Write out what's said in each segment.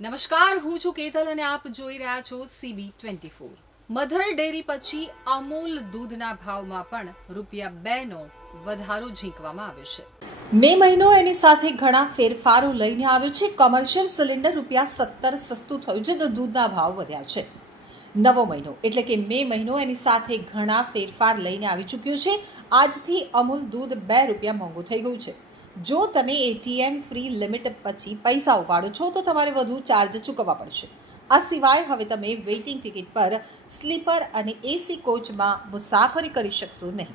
નમસ્કાર, હું છું કેતલ અને આપ જોઈ રહ્યા છો CB24. મધર ડેરી પછી અમૂલ દૂધના ભાવમાં પણ ₹2નો વધારો ઝીંકવામાં આવ્યો છે. મે મહિનો એની સાથે ઘણા ફેરફારો લઈને આવ્યો છે. કોમર્શિયલ સિલિન્ડર ₹17 સસ્તું થયું છે તો દૂધના ભાવ વધ્યા છે. નવો મહિનો એટલે કે મે મહિનો એની સાથે ઘણા ફેરફાર લઈને આવી ચૂક્યો છે. આજથી અમૂલ દૂધ ₹2 મોંઘું થઈ ગયું છે. જો તમે એટીએમ ફ્રી લિમિટ પછી પૈસા ઉપાડો છો તો તમારે વધુ ચાર્જ ચૂકવવા પડશે. આ સિવાય હવે તમે વેઇટિંગ ટિકિટ પર સ્લીપર અને એસી કોચમાં મુસાફરી કરી શકશો નહીં.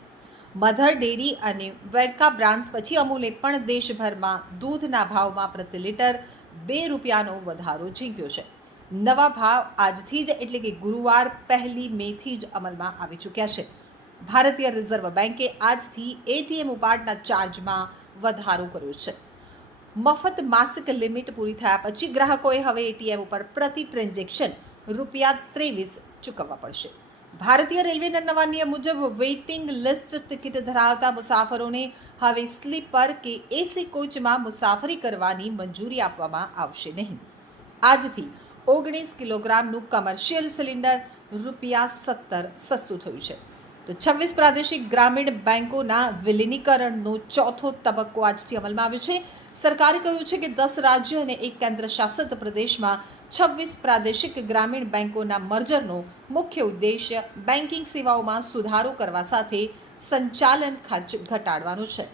મધર ડેરી અને વેડકા બ્રાન્ડ્સ પછી અમૂલે પણ દેશભરમાં દૂધના ભાવમાં પ્રતિ લિટર ₹2નો વધારો ઝીંક્યો છે. નવા ભાવ આજથી જ એટલે કે ગુરુવાર 1 મેથી જ અમલમાં આવી ચૂક્યા છે. ભારતીય રિઝર્વ બેન્કે આજથી એટીએમ ઉપાડના ચાર્જમાં વધારો કર્યો છે. મફત માસિક લિમિટ પૂરી થયા પછી ગ્રાહકોએ હવે એટીએમ ઉપર પ્રતિ ટ્રાન્ઝેક્શન ₹23 ચૂકવવા પડશે. ભારતીય રેલવેના નવા નિયમ મુજબ વેઇટિંગ લિસ્ટ ટિકિટ ધરાવતા મુસાફરોને હવે સ્લીપર કે એસી કોચમાં મુસાફરી કરવાની મંજૂરી આપવામાં આવશે નહીં. આજથી 19 કિલોગ્રામનું કમર્શિયલ સિલિન્ડર ₹17 સસ્તું થયું છે. તો 26 પ્રાદેશિક ગ્રામીણ બેન્કોના વિલીનીકરણનો ચોથો તબક્કો આજથી અમલમાં આવ્યો છે. સરકારે કહ્યું છે કે 10 રાજ્યો અને એક કેન્દ્ર શાસિત પ્રદેશમાં 26 પ્રાદેશિક ગ્રામીણ બેન્કોના મર્જરનો મુખ્ય ઉદ્દેશ્ય બેન્કિંગ સેવાઓમાં સુધારો કરવા સાથે સંચાલન ખર્ચ ઘટાડવાનો છે.